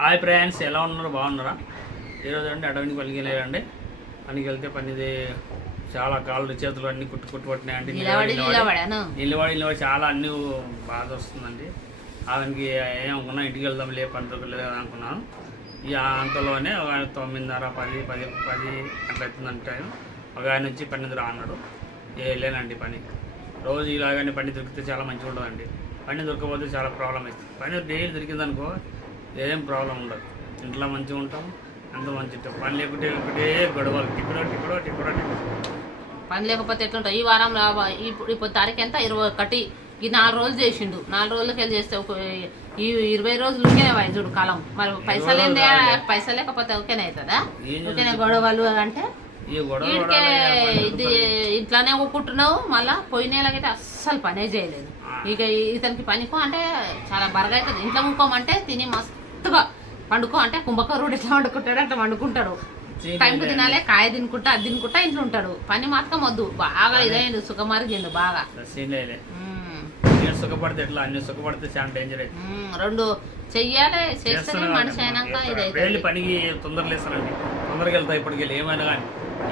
Hi friends, ఎలా ఉన్నారు? బాగున్నారా? ఈరోజు అంటే అడవికి పనికి పనికి వెళ్తే పనిది చాలా కాళ్ళు చేతులు అన్ని కుట్టుపట్టినాయండి. నిలబడి చాలా అన్ని బాధ వస్తుందండి. ఆమెకి ఏమనుకున్నా ఇంటికి వెళ్దాం లే పని దొరకలేదు అనుకున్నాను. ఇక అంతలోనే ఒక 9:30 10 గంటలు అవుతుందంటే ఒక ఆయన వచ్చి పని రా అన్నాడు. లేనండి పని రోజు ఇలాగని పని దొరికితే చాలా మంచిగా ఉంటుందండి. పని దొరకకపోతే చాలా ప్రాబ్లం అవుతుంది. పని డైలీ దొరికిందనుకో ఏం ప్రాబ్లం ఉండదు, ఇంట్లో మంచిగా ఉంటాం, అంత మంచిగా. పని లేకుంటే ఒకటే గొడవలు, టిక్కడో. పని లేకపోతే ఎట్లుంటాయి? ఈ వారం ఇప్పుడు తారీఖు ఎంత? 21. ఈ 4 రోజులు చేసిండు. 4 రోజులకి వెళ్ళి చేస్తే ఈ 20 రోజులకే చూడు కాలం. మరి పైసలు లేకపోతే ఓకేనే అవుతుందా? ఓకేనే గొడవలు అంటే ఇది ఇంట్లోనే ఊపుకుంటున్నావు. మళ్ళీ పోయిన నెలకైతే అస్సలు పనే చేయలేదు. ఇక ఇతనికి పనికో అంటే చాలా బరగా అవుతుంది. ఇంట్లో ఊకోమంటే తిని మస్తుగా పండుకో అంటే కుంభకరుడు ఎట్లా వండుకుంటాడు అట్లా వండుకుంటాడు. టైంకు తినాలే, కాయ తినుకుంటా అది తినుకుంటా ఇంట్లో ఉంటాడు. పని మాత్రం వద్దు. బాగా ఇదైండు, సుఖమారిగిండు బాగా. సుఖపడితే ఎట్లా? అన్ని సుఖపడితే చాలా డేంజర్ అయితే 2 చెయ్యాలి. చేస్తేనే మనిషి అయినాక ఇదైతే పనికి తొందరగా లేస్తానండి, తొందరగా వెళ్తా. ఇప్పటికి వెళ్ళి ఏమైనా కానీ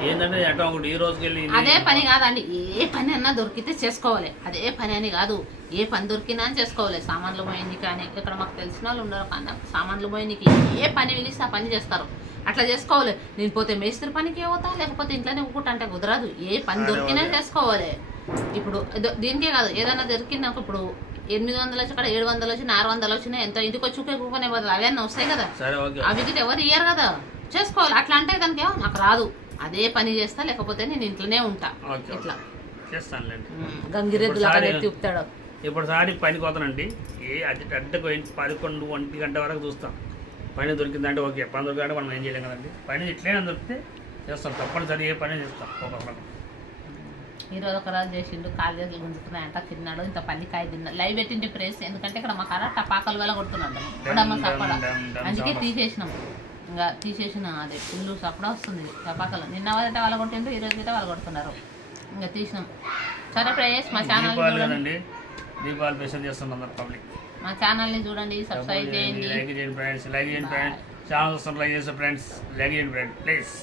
ఏంటంటే ఎట్లా ఒకటి ఈ రోజుకి వెళ్ళి అదే పని కాదండి. ఏ పని అన్నా దొరికితే చేసుకోవాలి. అదే పని అని కాదు, ఏ పని దొరికినా అని చేసుకోవాలి. సామాన్లు పోయింది కానీ ఇక్కడ మాకు తెలిసిన వాళ్ళు ఉండరు కన్నా సామాన్లు పోయినకి ఏ పని పిలిస్తే ఆ పని చేస్తారు. అట్లా చేసుకోవాలి. నేను పోతే మేస్త్రి పనికి పోతా, లేకపోతే ఇంట్లోనే ఊకుంటా అంటే కుదరదు. ఏ పని దొరికినా చేసుకోవాలి. ఇప్పుడు దీనికే కాదు, ఏదైనా దొరికినాక ఇప్పుడు 800 వచ్చి అక్కడ 700 వచ్చి 600 వచ్చినాయి. ఎంత ఇంటికి వచ్చి కూకునే బదులు అవన్నీ వస్తాయి కదా, అవి ఎవరు ఇయ్యారు కదా. చేసుకోవాలి. అట్లా అంటే కనుక నాకు రాదు, అదే పని చేస్తా, లేకపోతే నేను ఇంట్లోనే ఉంటా. ఇట్లా గంగిరెద్దులు అక్కడ ఎత్తిపుతాడు. ఇప్పుడు సారి పనికి పోతానండి. అడ్డకు 11-1 గంట వరకు చూస్తాం. పని దొరికిందంటే ఓకే, పని దొరికిందంటే మనం ఏం చేయలేం కదండి. పని ఇట్లనే దొరికితే చేస్తాం, తప్పనిసరి ఏ పని చేస్తాం. ఈరోజు 1 రోజు చేసిండు, కాలు చేతులు గుంజుతున్నాయంట. తిన్నాడు, ఇంత పల్లికాయ తిన్నాడు. లైవ్ పెట్టింది ప్రేస్, ఎందుకంటే ఇక్కడ మా కాడ టపాకల వల్ల కొడుతున్నాడు. అందుకే తీసేసినాం. ఇంకా తీసేసిన అదే ఇల్లు సప్పుడు వస్తుంది టపాకలు. నిన్న వాళ్ళ వాళ్ళ కొట్టిండ్రు, ఈ రోజు అయితే వాళ్ళు కొడుతున్నారు. ఇంకా తీసినాం. సరే ప్రేస్, మా ఛానల్ చూడండి. దీపావళి స్పెషల్ చేస్తున్నాం పబ్లిక్. మా ఛానల్ని చూడండి, సబ్స్క్రైబ్ చేయండి, లైక్ చేయండి ఫ్రెండ్స్. ఛానల్ వస్తున్నారు, లైక్ చేస్తే ఫ్రెండ్స్, లైక్ చేయండి ఫ్రెండ్స్ ప్లీజ్.